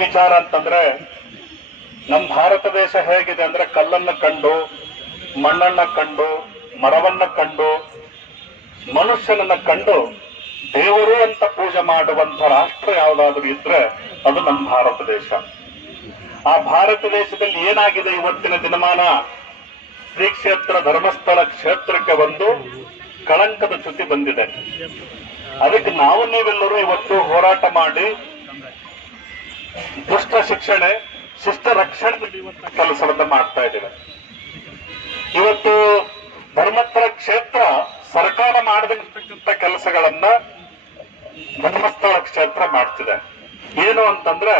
ವಿಚಾರ ಅಂತಂದ್ರೆ ನಮ್ಮ ಭಾರತ ದೇಶ ಹೇಗಿದೆ ಅಂದ್ರೆ ಕಲ್ಲನ್ನ ಕಂಡು, ಮಣ್ಣನ್ನ ಕಂಡು, ಮರವನ್ನ ಕಂಡು, ಮನುಷ್ಯನನ್ನ ಕಂಡು ದೇವರು ಅಂತ ಪೂಜೆ ಮಾಡುವಂತ ರಾಷ್ಟ್ರ ಯಾವ್ದಾದ್ರು ಇದ್ರೆ ಅದು ನಮ್ಮ ಭಾರತ ದೇಶ. ಆ ಭಾರತ ದೇಶದಲ್ಲಿ ಏನಾಗಿದೆ ಇವತ್ತಿನ ದಿನಮಾನ, ಶ್ರೀ ಕ್ಷೇತ್ರ ಧರ್ಮಸ್ಥಳ ಕ್ಷೇತ್ರಕ್ಕೆ ಒಂದು ಕಳಂಕದ ಚ್ಯುತಿ ಬಂದಿದೆ. ಅದಕ್ಕೆ ನಾವು ನೀವೆಲ್ಲರೂ ಇವತ್ತು ಹೋರಾಟ ಮಾಡಿ ದುಷ್ಟ ಶಿಕ್ಷಣೆ, ಶಿಷ್ಟ ರಕ್ಷಣೆ ಕೆಲಸವನ್ನ ಮಾಡ್ತಾ ಇದ್ದೇವೆ. ಇವತ್ತು ಧರ್ಮಸ್ಥಳ ಕ್ಷೇತ್ರ ಸರ್ಕಾರ ಮಾಡದಂತ ಕೆಲಸಗಳನ್ನ ಧರ್ಮಸ್ಥಳ ಕ್ಷೇತ್ರ ಮಾಡ್ತಿದೆ. ಏನು ಅಂತಂದ್ರೆ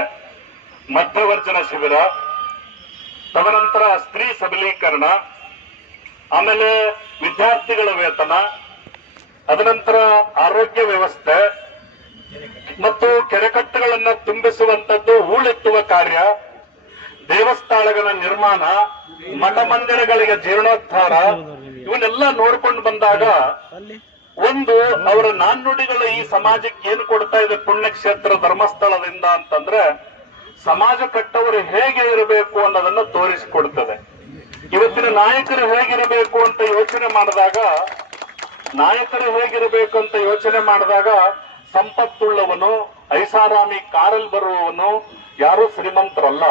ಮಧ್ಯವರ್ಜನ ಶಿಬಿರ, ತದನಂತರ ಸ್ತ್ರೀ ಸಬಲೀಕರಣ, ಆಮೇಲೆ ವಿದ್ಯಾರ್ಥಿಗಳ ವೇತನ, ಅದನಂತರ ಆರೋಗ್ಯ ವ್ಯವಸ್ಥೆ ಮತ್ತು ಕೆರೆಕಟ್ಟೆಗಳನ್ನ ತುಂಬಿಸುವಂತದ್ದು, ಹೂಳೆತ್ತುವ ಕಾರ್ಯ, ದೇವಸ್ಥಾನಗಳ ನಿರ್ಮಾಣ, ಮಠ ಮಂದಿರಗಳಿಗೆ ಜೀರ್ಣೋದ್ಧಾರ, ಇವನ್ನೆಲ್ಲ ನೋಡ್ಕೊಂಡು ಬಂದಾಗ ಒಂದು ಅವರ ನಾಣ್ಣುಡಿಗಳು ಈ ಸಮಾಜಕ್ಕೆ ಏನು ಕೊಡ್ತಾ ಇದೆ ಪುಣ್ಯಕ್ಷೇತ್ರ ಧರ್ಮಸ್ಥಳದಿಂದ ಅಂತಂದ್ರೆ ಸಮಾಜ ಕಟ್ಟವರು ಹೇಗೆ ಇರಬೇಕು ಅನ್ನೋದನ್ನ ತೋರಿಸಿಕೊಡ್ತದೆ. ಇವತ್ತಿನ ನಾಯಕರು ಹೇಗಿರಬೇಕು ಅಂತ ಯೋಚನೆ ಮಾಡಿದಾಗ ಸಂಪತ್ತುಳ್ಳವನು, ಐಷಾರಾಮಿ ಕಾರಲ್ಲಿ ಬರುವವನು ಯಾರು ಶ್ರೀಮಂತರಲ್ಲ.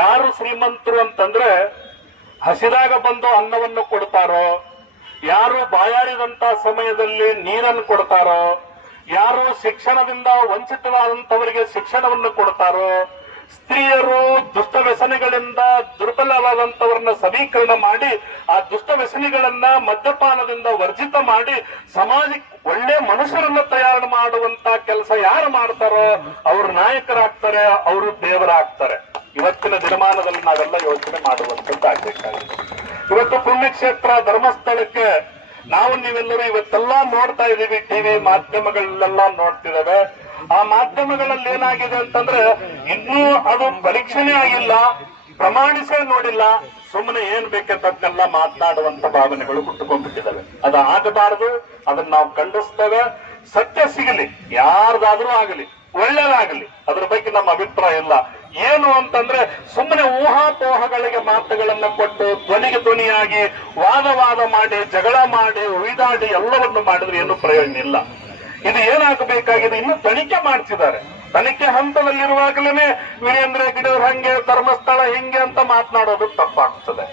ಯಾರು ಶ್ರೀಮಂತರು ಅಂತಂದ್ರೆ ಹಸಿದಾಗ ಬಂದು ಅನ್ನವನ್ನು ಕೊಡ್ತಾರೋ, ಯಾರು ಬಾಯಾರಿದಂತ ಸಮಯದಲ್ಲಿ ನೀರನ್ನು ಕೊಡ್ತಾರೋ, ಯಾರು ಶಿಕ್ಷಣದಿಂದ ವಂಚಿತರಾದಂತವರಿಗೆ ಶಿಕ್ಷಣವನ್ನು ಕೊಡ್ತಾರೋ, ಸ್ತ್ರೀಯರು ದುಷ್ಟ ವ್ಯಸನಿಗಳಿಂದ ದುರ್ಬಲರಾದಂತವರನ್ನ ಸಮೀಕರಣ ಮಾಡಿ ಆ ದುಷ್ಟ ವ್ಯಸನಿಗಳನ್ನ ಮದ್ಯಪಾನದಿಂದ ವರ್ಜಿತ ಮಾಡಿ ಸಮಾಜಕ್ಕೆ ಒಳ್ಳೆ ಮನುಷ್ಯರನ್ನ ತಯಾರು ಮಾಡುವಂತ ಕೆಲಸ ಯಾರು ಮಾಡ್ತಾರೋ ಅವರು ನಾಯಕರಾಗ್ತಾರೆ, ಅವರು ದೇವರಾಗ್ತಾರೆ. ಇವತ್ತಿನ ದಿನಮಾನದಲ್ಲಿ ನಾವೆಲ್ಲ ಯೋಚನೆ ಮಾಡುವಂತದ್ದಾಗಬೇಕಾಗಿದೆ. ಇವತ್ತು ಪುಣ್ಯಕ್ಷೇತ್ರ ಧರ್ಮಸ್ಥಳಕ್ಕೆ ನಾವು ನೀವೆಲ್ಲರೂ ಇವತ್ತೆಲ್ಲ ನೋಡ್ತಾ ಇದೀವಿ, ಟಿವಿ ಮಾಧ್ಯಮಗಳಲ್ಲೆಲ್ಲ ನೋಡ್ತಿದ್ದೇವೆ. ಆ ಮಾಧ್ಯಮಗಳಲ್ಲಿ ಏನಾಗಿದೆ ಅಂತಂದ್ರೆ ಇನ್ನೂ ಅದು ಪರೀಕ್ಷೆನೇ ಆಗಿಲ್ಲ, ಪ್ರಮಾಣಿಸೇ ನೋಡಿಲ್ಲ, ಸುಮ್ಮನೆ ಏನ್ ಬೇಕಂತದ್ನೆಲ್ಲ ಮಾತನಾಡುವಂತ ಭಾವನೆಗಳು ಹುಟ್ಟುಕೊಂಡ್ಬಿಟ್ಟಿದ್ದಾವೆ. ಅದು ಆಗಬಾರದು, ಅದನ್ನ ನಾವು ಖಂಡಿಸ್ತೇವೆ. ಸತ್ಯ ಸಿಗಲಿ, ಯಾರ್ದಾದ್ರೂ ಆಗಲಿ, ಒಳ್ಳೇದಾಗಲಿ, ಅದ್ರ ಬಗ್ಗೆ ನಮ್ಮ ಅಭಿಪ್ರಾಯ ಇಲ್ಲ. ಏನು ಅಂತಂದ್ರೆ ಸುಮ್ಮನೆ ಊಹಾಪೋಹಗಳಿಗೆ ಮಾತುಗಳನ್ನ ಕೊಟ್ಟು ಧ್ವನಿಗೆ ಧ್ವನಿಯಾಗಿ ವಾದ ಮಾಡಿ ಜಗಳ ಮಾಡಿ ಉಯ್ದಾಡಿ ಎಲ್ಲವನ್ನು ಮಾಡಿದ್ರೆ ಏನು ಪ್ರಯೋಜನ ಇಲ್ಲ. ಇದು ಏನಾಗಬೇಕಾಗಿದೆ, ಇನ್ನು ತನಿಖೆ ಮಾಡ್ತಿದ್ದಾರೆ. ತನಿಖೆ ಹಂತದಲ್ಲಿರುವಾಗಲೇ ವೀರೇಂದ್ರ ಗಿಡೂರ್ ಹಂಗೆ, ಧರ್ಮಸ್ಥಳ ಹಿಂಗೆ ಅಂತ ಮಾತನಾಡೋದು ತಪ್ಪಾಗ್ತದೆ.